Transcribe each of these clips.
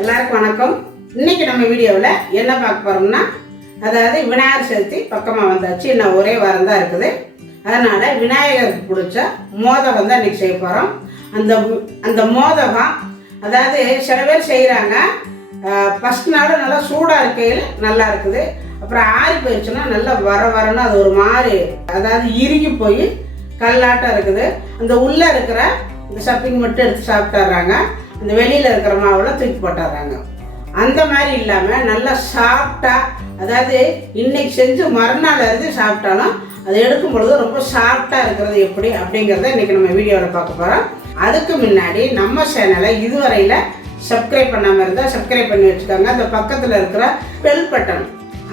எல்லாருக்கும் வணக்கம். இன்னைக்கு நம்ம வீடியோவில் என்ன பார்க்க போகிறோம்னா, அதாவது விநாயகர் சதுர்த்தி பக்கமாக வந்தாச்சு. இன்னும் ஒரே வாரம் தான் இருக்குது. அதனால் விநாயகருக்கு பிடிச்ச மோதகம் தான் இன்றைக்கி செய்ய போகிறோம். அந்த மோதகம் அதாவது சில பேர் செய்கிறாங்க. ஃபஸ்ட் நாள் நல்லா சூடாக இருக்கையில் நல்லா இருக்குது. அப்புறம் ஆறி போயிடுச்சுன்னா நல்லா வரணும். அது ஒரு மாதிரி அதாவது இறுகி போய் கல்லாட்டம் இருக்குது. அந்த உள்ளே இருக்கிற இந்த சப்பிங் மட்டும் எடுத்து சாப்பிட்டுறாங்க. அந்த வெளியில் இருக்கிற மாவில் தூக்கி போட்டுறாங்க. அந்த மாதிரி இல்லாமல் நல்லா சாஃப்டாக, அதாவது இன்றைக்கி செஞ்சு மறுநாள் இருந்து சாப்பிட்டாலும் அதை எடுக்கும் பொழுது ரொம்ப சாஃப்டாக இருக்கிறது எப்படி அப்படிங்கிறத இன்றைக்கி நம்ம வீடியோவில் பார்க்க போகிறோம். அதுக்கு முன்னாடி நம்ம சேனலை இதுவரையில் சப்ஸ்கிரைப் பண்ணாமல் இருந்தால் சப்ஸ்கிரைப் பண்ணி வச்சுக்கோங்க. அந்த பக்கத்தில் இருக்கிற பெல் பட்டன்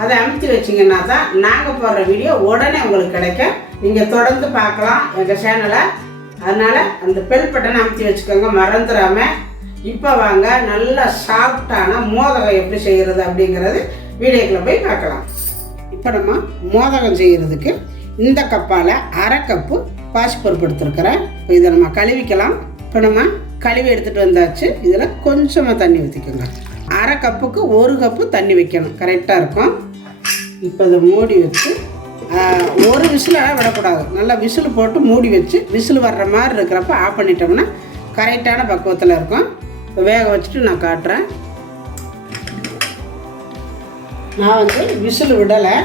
அதை அமுத்தி வச்சிங்கன்னா தான் நாங்கள் போடுற வீடியோ உடனே உங்களுக்கு கிடைக்கும். நீங்கள் தொடர்ந்து பார்க்கலாம் எங்கள் சேனலை. அதனால் அந்த பெல் பட்டனை அமுத்தி வச்சுக்கோங்க, மறந்துடாமல். இப்போ வாங்க நல்லா சாஃப்டான மோதகம் எப்படி செய்கிறது அப்படிங்கிறது வீடியோக்குள்ளே போய் பார்க்கலாம். இப்போ நம்ம மோதகம் செய்கிறதுக்கு இந்த கப்பால் அரை கப்பு பாசிப்பருப்பு எடுத்துருக்கிறேன். இப்போ இதை நம்ம கழுவிக்கலாம். இப்போ நம்ம கழுவி எடுத்துகிட்டு வந்தாச்சு. இதில் கொஞ்சமாக தண்ணி ஊற்றிக்கோங்க. அரை கப்புக்கு 1 கப்பு தண்ணி வைக்கணும், கரெக்டாக இருக்கும். இப்போ இதை மூடி வச்சு ஒரு விசிலாக விடக்கூடாது. நல்லா விசில் போட்டு மூடி வச்சு விசில் வர்ற மாதிரி இருக்கிறப்ப ஆஃப் பண்ணிட்டோம்னா கரெக்டான பக்குவத்தில் இருக்கும். இப்போ வேக வச்சுட்டு நான் காட்டுறேன். நான் விசில் விடலை,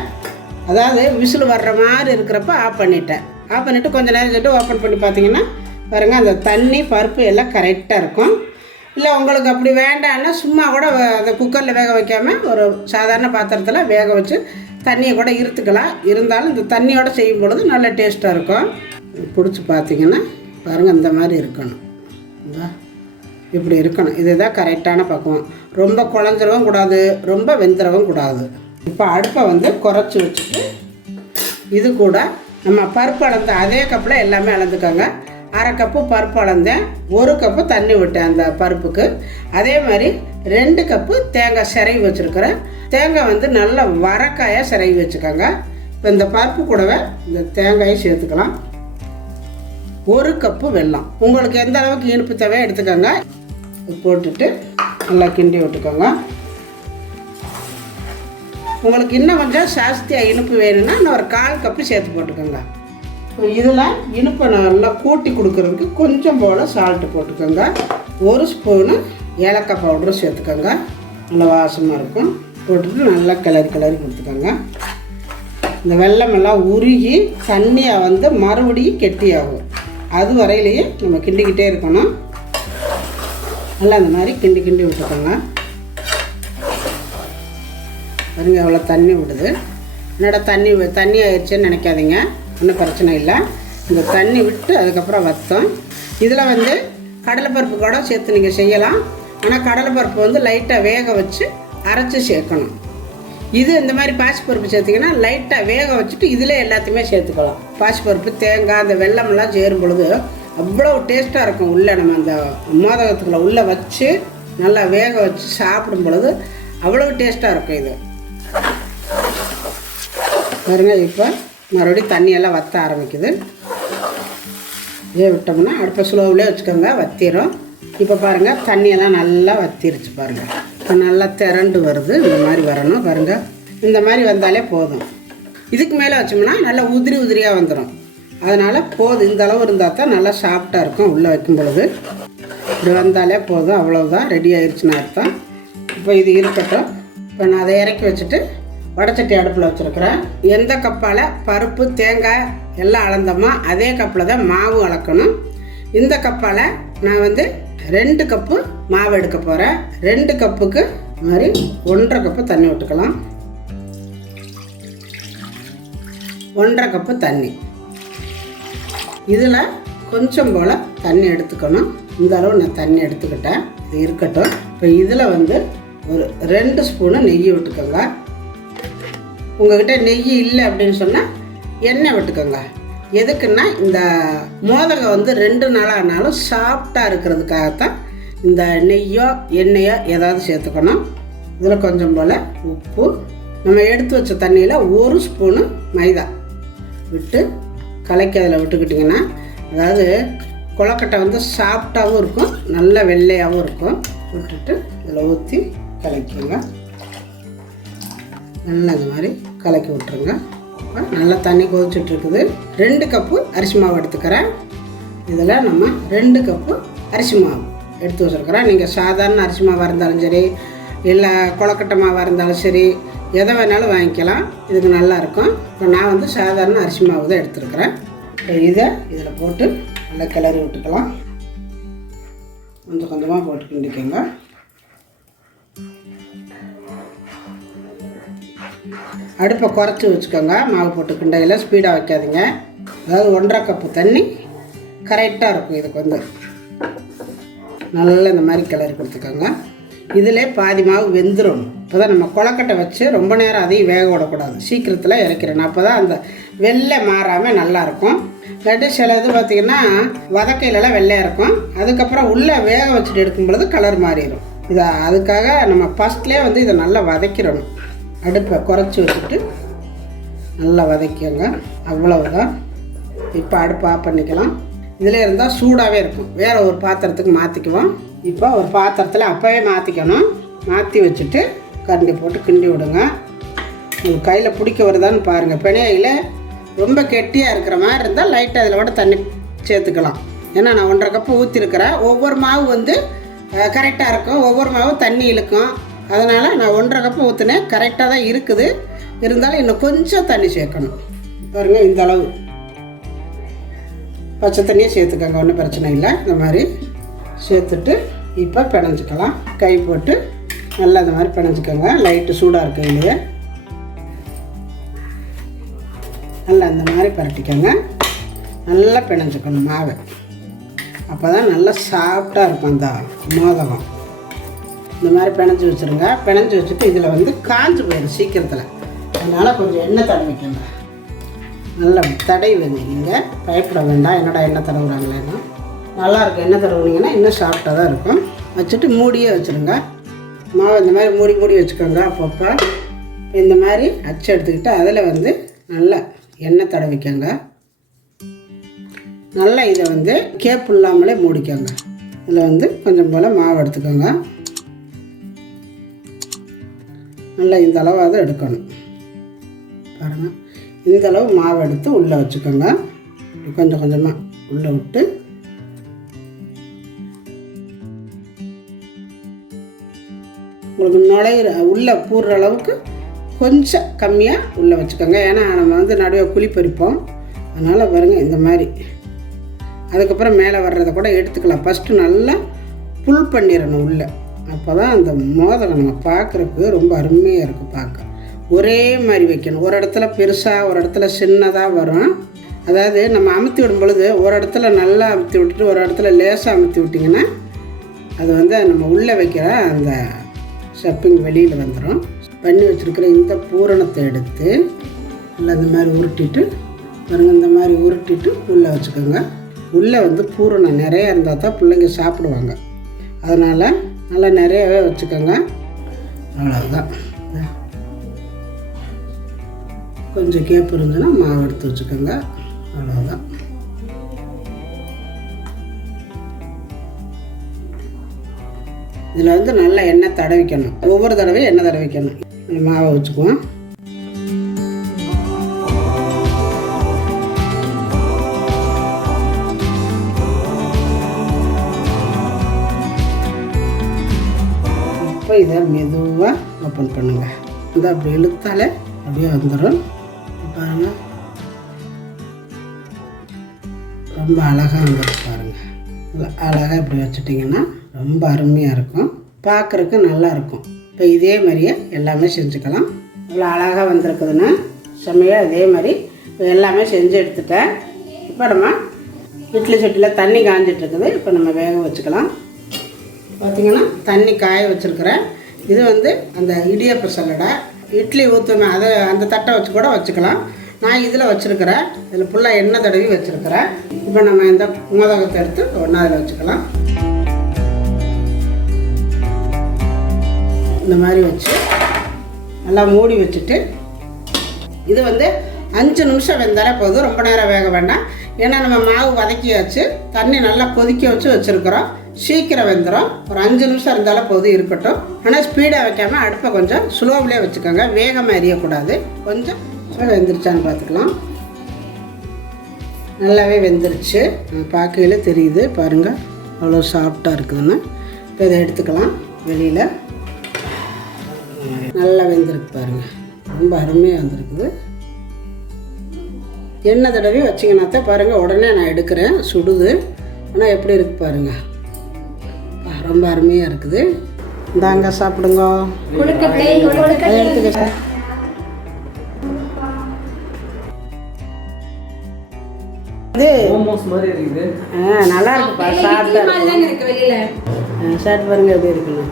அதாவது விசில் வர்ற மாதிரி இருக்கிறப்ப ஆஃப் பண்ணிட்டேன். ஆஃப் பண்ணிவிட்டு கொஞ்சம் நேரம் சொல்லிட்டு ஓப்பன் பண்ணி பார்த்தீங்கன்னா பாருங்கள், அந்த தண்ணி பருப்பு எல்லாம் கரெக்டாக இருக்கும். இல்லை உங்களுக்கு அப்படி வேண்டான்னா சும்மா கூட அந்த குக்கரில் வேக வைக்காமல் ஒரு சாதாரண பாத்திரத்தில் வேக வச்சு தண்ணியை கூட இருத்துக்கலாம். இருந்தாலும் இந்த தண்ணியோடு செய்யும் பொழுது நல்ல டேஸ்ட்டாக இருக்கும். பிடிச்சி பார்த்தீங்கன்னா பாருங்கள், இந்த மாதிரி இருக்கணும். இப்படி இருக்கணும். இதுதான் கரெக்டான பக்குவம். ரொம்ப குழஞ்சிரவும் கூடாது, ரொம்ப வெந்துடவும் கூடாது. இப்போ அடுப்பை குறைச்சி வச்சுட்டு இது கூட நம்ம பருப்பு அளந்த அதே கப்பில் எல்லாமே அளந்துக்கோங்க. அரை கப்பு பருப்பு அளந்தேன், 1 கப்பு தண்ணி விட்டேன் அந்த பருப்புக்கு. அதே மாதிரி 2 கப்பு தேங்காய் சிரவி வச்சுருக்கிறேன். தேங்காய் நல்லா வரக்காயாக சிரவி வச்சுக்கோங்க. இப்போ இந்த பருப்பு கூடவே இந்த தேங்காயை சேர்த்துக்கலாம். 1 கப்பு வெல்லம், உங்களுக்கு எந்த அளவுக்கு இனிப்பு தேவையோ எடுத்துக்கோங்க. போட்டுட்டு நல்லா கிண்டி விட்டுக்கோங்க. உங்களுக்கு இன்னும் கொஞ்சம் ஜாஸ்தியாக இனிப்பு வேணும்னா இன்னும் ஒரு 1/4 கப்பு சேர்த்து போட்டுக்கோங்க. இப்போ இதில் இனிப்பை நல்லா கூட்டி கொடுக்கறதுக்கு கொஞ்சம் போல் சால்ட்டு போட்டுக்கோங்க. 1 ஸ்பூனு ஏலக்காய் பவுடரும் சேர்த்துக்கோங்க, நல்லா வாசமாக இருக்கும். போட்டுட்டு நல்லா கிளறி கொடுத்துக்கோங்க. இந்த வெல்லமெல்லாம் உருகி தண்ணியாக மறுபடியும் கெட்டியாகும். அது வரையிலேயே நம்ம கிண்டிக்கிட்டே இருக்கணும். நல்லா அந்த மாதிரி கிண்டி விட்டுக்கோங்க. பாருங்க எவ்வளோ தண்ணி விடுது. என்னோட தண்ணி ஆயிடுச்சுன்னு நினைக்காதீங்க, ஒன்றும் பிரச்சனை இல்லை. இந்த தண்ணி விட்டு அதுக்கப்புறம் வற்றோம். இதில் கடலைப்பருப்பு கூட சேர்த்து நீங்கள் செய்யலாம். ஆனால் கடலைப்பருப்பு லைட்டாக வேக வச்சு அரைச்சி சேர்க்கணும். இது இந்த மாதிரி பாசிப்பருப்பு சேர்த்திங்கன்னா லைட்டாக வேக வச்சுட்டு இதில் எல்லாத்தையுமே சேர்த்துக்கலாம். பாசிப்பருப்பு, தேங்காய், அந்த வெல்லமெல்லாம் சேரும் பொழுது அவ்வளோ டேஸ்ட்டாக இருக்கும். உள்ளே நம்ம அந்த மோதகத்துக்குள்ளே உள்ளே வச்சு நல்லா வேக வச்சு சாப்பிடும் பொழுது அவ்வளோ டேஸ்ட்டாக இருக்கும். இது பாருங்க, இப்போ மறுபடியும் தண்ணியெல்லாம் வற்ற ஆரம்பிக்குது. இதே விட்டோம்னா அடுப்பை ஸ்லோவிலே வச்சுக்கோங்க, வற்றிடும். இப்போ பாருங்கள், தண்ணியெல்லாம் நல்லா வற்றிருச்சு பாருங்கள். இப்போ நல்லா திரண்டு வருது. இந்த மாதிரி வரணும் பாருங்கள். இந்த மாதிரி வந்தாலே போதும். இதுக்கு மேலே வச்சோம்னா நல்லா உதிரியாக வந்துடும். அதனால் போதும், இந்த அளவு இருந்தால் தான் நல்லா சாஃப்டாக இருக்கும். உள்ளே வைக்கும் பொழுது இப்படி வந்தாலே போதும், அவ்வளோதான், ரெடி ஆயிடுச்சுன்னு அர்த்தம். இப்போ இது இருக்கட்டும். இப்போ நான் அதை இறக்கி வச்சுட்டு வடைச்சட்டி அடுப்பில் வச்சுருக்கிறேன். எந்த கப்பால் பருப்பு, தேங்காய் எல்லாம் அளந்தோமோ அதே கப்பில் தான் மாவு அளக்கணும். இந்த கப்பால் நான் 2 கப்பு மாவு எடுக்க போகிறேன். 2 கப்புக்கு மாதிரி 1.5 கப்பு தண்ணி விட்டுக்கலாம். 1.5 கப்பு தண்ணி. இதில் கொஞ்சம் போல் தண்ணி எடுத்துக்கணும். இந்த அளவு நான் தண்ணி எடுத்துக்கிட்டேன். இது இருக்கட்டும். இப்போ இதில் ஒரு 2 ஸ்பூனு நெய் விட்டுக்கோங்க. உங்கள்கிட்ட நெய் இல்லை அப்படின்னு சொன்னால் எண்ணெய் விட்டுக்கோங்க. எதுக்குன்னா இந்த மோதகம் 2 நாளானாலும் சாஃப்டாக இருக்கிறதுக்காகத்தான் இந்த நெய்யோ எண்ணெயோ ஏதாவது சேர்த்துக்கணும். இதில் கொஞ்சம் போல் உப்பு, நம்ம எடுத்து வச்ச தண்ணியில் 1 ஸ்பூனு மைதா விட்டு கலக்கி அதில் விட்டுக்கிட்டிங்கன்னா, அதாவது கொழுக்கட்டை சாஃப்டாகவும் இருக்கும், நல்ல வெள்ளையாகவும் இருக்கும். விட்டுட்டு இதில் ஊற்றி கலக்கிங்க. நல்லா இந்த மாதிரி கலக்கி விட்டுருங்க. நல்லா தண்ணி கொதிச்சுட்ருக்குது. 2 கப்பு அரிசி மாவு எடுத்துக்கிறேன். இதில் நம்ம 2 கப்பு அரிசி மாவு எடுத்து வச்சுருக்கிறேன். நீங்கள் சாதாரண அரிசி மாவாக இருந்தாலும் சரி, இல்லை கொழுக்கட்டை மாவாக இருந்தாலும் சரி, எதை வேணாலும் வாங்கிக்கலாம். இதுக்கு நல்லாயிருக்கும். இப்போ நான் வந்து சாதாரண அரிசி மாவு தான் எடுத்துருக்கிறேன். இப்போ இதை இதில் போட்டு நல்லா கிளறி விட்டுக்கலாம். கொஞ்சம் கொஞ்சமாக போட்டு கிண்டிக்கோங்க. அடுப்பை குறைச்சி வச்சுக்கோங்க. மாவு போட்டு கிண்டையில் ஸ்பீடாக வைக்காதீங்க. அதாவது 1.5 கப்பு தண்ணி கரெக்டாக இருக்கும். இதுக்கு வந்து நல்லா இந்த மாதிரி கிளறி கொடுத்துக்கோங்க. இதிலே பாதி மாவு வெந்துடும். இப்போ தான் நம்ம கொழுக்கட்டை வச்சு ரொம்ப நேரம் அதையும் வேக விடக்கூடாது. சீக்கிரத்தில் இறக்கிறேன். அப்போ தான் அந்த வெள்ளை மாறாமல் நல்லாயிருக்கும். இல்லாட்டி சில இது பார்த்திங்கன்னா வதக்கையிலலாம் வெள்ளையாக இருக்கும். அதுக்கப்புறம் உள்ளே வேக வச்சுட்டு எடுக்கும் பொழுது கலர் மாறிடும். இதை அதுக்காக நம்ம ஃபஸ்ட்லேயே வந்து இதை நல்லா வதக்கிடணும். அடுப்பை குறைச்சி வச்சுட்டு நல்லா வதக்கிங்க. அவ்வளவுதான். இப்போ அடுப்பை ஆஃப் பண்ணிக்கலாம். இதில் இருந்தால் சூடாகவே இருக்கும். வேறு ஒரு பாத்திரத்துக்கு மாற்றிக்குவோம். இப்போ ஒரு பாத்திரத்தில் அப்போவே மாற்றிக்கணும். மாற்றி வச்சுட்டு கரண்டி போட்டு கிண்டி விடுங்க. உங்களுக்கு கையில் பிடிக்க வருதான்னு பாருங்கள். பிணையில் ரொம்ப கெட்டியாக இருக்கிற மாதிரி இருந்தால் லைட்டாக அதில் விட தண்ணி சேர்த்துக்கலாம். ஏன்னா நான் 1.5 கப்பு ஊற்றிருக்கிறேன். ஒவ்வொரு மாவு வந்து கரெக்டாக இருக்கும், ஒவ்வொரு மாவும் தண்ணி இழுக்கும். அதனால் நான் 1.5 கப்பு ஊற்றினேன். கரெக்டாக தான் இருக்குது. இருந்தாலும் இன்னும் கொஞ்சம் தண்ணி சேர்க்கணும். பாருங்கள், இந்த அளவு பச்சை தண்ணியை சேர்த்துக்கோங்க. ஒன்றும் பிரச்சனை இல்லை. இந்த மாதிரி சேர்த்துட்டு இப்போ பிணைஞ்சிக்கலாம். கை போட்டு நல்லா இந்த மாதிரி பிணைஞ்சிக்கோங்க. லைட்டு சூடாக இருக்கு இல்லையே. நல்லா இந்த மாதிரி பரட்டிக்கோங்க. நல்லா பிணைஞ்சிக்கணும் மாவை. அப்போ தான் நல்லா சாஃப்டாக இருக்கும் அந்த மோதகம். இந்த மாதிரி பிணைஞ்சி வச்சுருங்க. பிணைஞ்சி வச்சுட்டு இதில் வந்து காஞ்சு போயிடும் சீக்கிரத்தில். அதனால் கொஞ்சம் எண்ணெய் தடவிக்கோங்க. நல்லா தடவி வைங்க. பயப்பட வேண்டாம். என்னடா எண்ணெய் தடவுறாங்களேன்னா நல்லாயிருக்கும். எண்ணெய் தடவுனீங்கன்னா இன்னும் சாஃப்டாக தான் இருக்கும். வச்சுட்டு மூடியே வச்சுருங்க. மாவு இந்த மாதிரி மூடி வச்சுக்கோங்க. அப்பப்போ இந்த மாதிரி அச்சு எடுத்துக்கிட்டு அதில் வந்து நல்லா எண்ணெய் தடவிக்கோங்க. நல்லா இதை வந்து கேப் இல்லாமலே மூடிக்கோங்க. இதில் வந்து கொஞ்சம் போல் மாவு எடுத்துக்கோங்க. நல்லா இந்த அளவாக எடுக்கணும். பாருங்கள், இந்த அளவு மாவு எடுத்து உள்ளே வச்சுக்கோங்க. கொஞ்சம் கொஞ்சமாக உள்ளே விட்டு உங்களுக்கு நுழையிற உள்ளே பூர்ற அளவுக்கு கொஞ்சம் கம்மியாக உள்ளே வச்சுக்கோங்க. ஏன்னா நம்ம வந்து நடுவே குழி பறிப்போம். அதனால் பாருங்கள் இந்த மாதிரி. அதுக்கப்புறம் மேலே வர்றதை கூட எடுத்துக்கலாம். ஃபஸ்ட்டு நல்லா புல் பண்ணிடணும் உள்ளே. அப்போ தான் அந்த மோதகம் நம்ம பார்க்குறதுக்கு ரொம்ப அருமையாக இருக்குது பார்க்க. ஒரே மாதிரி வைக்கணும். ஒரு இடத்துல பெருசாக, ஒரு இடத்துல சின்னதாக வரும். அதாவது நம்ம அமுத்தி விடும் பொழுது ஒரு இடத்துல நல்லா அமுத்தி விட்டுட்டு ஒரு இடத்துல லேசாக அமுத்தி விட்டிங்கன்னா அது வந்து நம்ம உள்ளே வைக்கிற அந்த ஷப்பிங் வெளியில் வந்துடும். பண்ணி வச்சுருக்கிற இந்த பூரணத்தை எடுத்து நல்லா இந்த மாதிரி உருட்டிட்டு பாருங்கள். இந்த மாதிரி உருட்டிட்டு உள்ளே வச்சுக்கோங்க. உள்ளே வந்து பூரணம் நிறையா இருந்தால் தான் பிள்ளைங்க சாப்பிடுவாங்க. அதனால் நல்லா நிறையவே வச்சுக்கோங்க. அவ்வளோதான். கொஞ்சம் கேப்பு இருந்துன்னா மாவு எடுத்து வச்சுக்கோங்க. அவ்வளோதான். இதில் வந்து நல்லா எண்ணெய் தடவிக்கணும். ஒவ்வொரு தடவையும் எண்ணெய் தடவிக்கணும். மாவை வச்சுக்குவோம். இப்போ இதை மெதுவாக ஓப்பன் பண்ணுங்க. இதை அப்படி இழுத்தாலே அப்படியே வந்துடும். பாருங்கள், ரொம்ப அழகாக வந்துடும். பாருங்கள், அழகாக இப்படி வச்சுட்டிங்கன்னா ரொம்ப அருமையாக இருக்கும். பார்க்குறக்கு நல்லாயிருக்கும். இப்போ இதே மாதிரியே எல்லாமே செஞ்சுக்கலாம். இவ்வளோ அழகாக வந்திருக்குதுன்னு செம்மையாக இதே மாதிரி எல்லாமே செஞ்சு எடுத்துட்டேன். இப்போ நம்ம இட்லி சட்டியில் தண்ணி காஞ்சிட்ருக்குது. இப்போ நம்ம வேக வச்சுக்கலாம். பார்த்திங்கன்னா தண்ணி காய வச்சுருக்கிறேன். இது வந்து அந்த இடியப்ப சல்லடை இட்லி ஊற்றுமே அதை அந்த தட்டை வச்சு கூட வச்சுக்கலாம். நான் இதில் வச்சுருக்கிறேன். இதில் ஃபுல்லாக எண்ணெய் தடவி வச்சுருக்கிறேன். இப்போ நம்ம இந்த மோதகத்தை எடுத்து ஒன்றா அதில் வச்சுக்கலாம். இந்த மாதிரி வச்சு நல்லா மூடி வச்சுட்டு இது வந்து 5 நிமிஷம் வெந்தாலே போதும். ரொம்ப நேரம் வேக வேண்டாம். ஏன்னா நம்ம மாவு வதக்கியாச்சு, தண்ணி நல்லா கொதிக்க வச்சுருக்கிறோம். சீக்கிரம் வெந்துடும். ஒரு 5 நிமிஷம் இருந்தாலும் போதும், இருக்கட்டும். ஆனால் ஸ்பீடாக வைக்காமல் அடுப்பை கொஞ்சம் ஸ்லோவிலே வச்சுக்கோங்க, வேகமாக எரியக்கூடாது. கொஞ்சம் வெந்துருச்சான்னு பார்த்துக்கலாம். நல்லாவே வெந்துருச்சு, பார்க்கையில் தெரியுது பாருங்கள், அவ்வளோ சாஃப்டாக இருக்குதுன்னு. இப்போ இதை எடுத்துக்கலாம் வெளியில். நல்லா வெந்திருக்கு பாருங்கள், ரொம்ப அருமையாக வந்திருக்குது. எண்ணெய் தடவி வச்சிங்கன்னா தான் பாருங்கள், உடனே நான் எடுக்கிறேன், சுடுது. ஆனால் எப்படி இருக்குது பாருங்கள், ரொம்ப அருமையாக இருக்குது. இந்தாங்க சாப்பிடுங்க. எடுத்துக்க. இது நல்லா இருக்குப்பா, சாப்பிட்டு பாருங்க எப்படி இருக்குன்னு.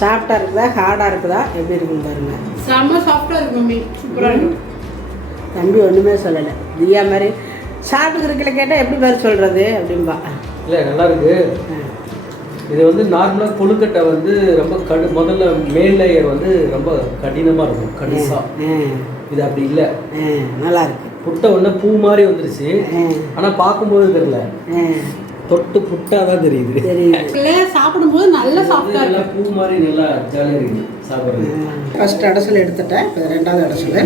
சாஃப்டாக இருக்குதா ஹார்டாக இருக்குதா எப்படி இருக்குன்னு பாருங்க. செம்ம சாஃப்டாக இருக்கும், சூப்பராக இருக்கும். தம்பி ஒன்றுமே சொல்லலை, தியா மாதிரி சாப்பிட்டுக்கிறதுல கேட்டால் எப்படி பேர் சொல்கிறது அப்படின்பா. இல்லை நல்லா இருக்கு. இது வந்து நார்மலாக கொழுக்கட்டை வந்து ரொம்ப முதல்ல மேல் லேயர் வந்து ரொம்ப கடினமாக இருக்கும், கடிசாக. இது அப்படி இல்லை, நல்லா இருக்கு. புட்டை ஒன்று பூ மாதிரி வந்துருச்சு, ஆனால் பார்க்கும்போது தெரியல, தொட்டு புட்டாக தான் தெரியுது. சாப்பிடும்போது நல்லா சாப்பிட்டா நல்லா பூ மாதிரி நல்லா ஜாலியாக இருக்குது சாப்பிட்றது. ஃபர்ஸ்ட் அடசல் எடுத்துட்டேன், இப்போ 2வது அடசல்.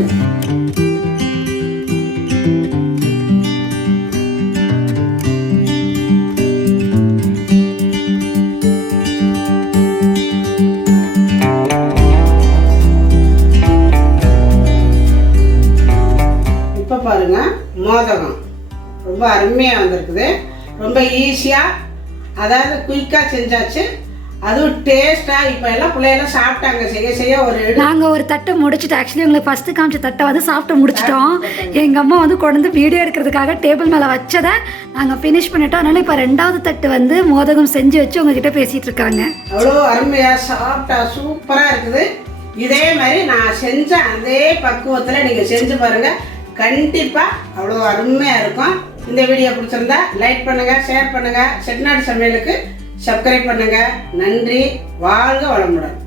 இப்போ பாருங்க, மோதகம் ரொம்ப அருமையாக வந்திருக்குது. ரொம்ப ஈஸியாக, அதாவது குயிக்காக செஞ்சாச்சு, அதுவும் டேஸ்ட்டாக. இப்போ எல்லாம் பிள்ளையெல்லாம் சாப்பிட்டாங்க, செய்ய நாங்கள் ஒரு தட்டை முடிச்சுட்டு, ஆக்சுவலி உங்களுக்கு ஃபஸ்ட்டு காமிச்ச தட்டை வந்து சாப்பிட்டு முடிச்சிட்டோம். எங்கள் அம்மா வந்து கொண்டு வீடியோ எடுக்கிறதுக்காக டேபிள் மேலே வச்சதை நாங்கள் ஃபினிஷ் பண்ணிட்டோம். அதனால் இப்போ 2வது தட்டு வந்து மோதகம் செஞ்சு வச்சு உங்ககிட்ட பேசிகிட்டு இருக்காங்க. அவ்வளோ அருமையாக சாப்பிட்டா சூப்பராக இருக்குது. இதே மாதிரி நான் செஞ்ச அதே பக்குவத்தில் நீங்கள் செஞ்சு பாருங்கள், கண்டிப்பாக அவ்வளோ அருமையாக இருக்கும். இந்த வீடியோ பிடிச்சிருந்தா லைக் பண்ணுங்கள், ஷேர் பண்ணுங்கள், செட்டிநாடு சமையலுக்கு சப்ஸ்கிரைப் பண்ணுங்கள். நன்றி, வாழ்க வளமுடன்.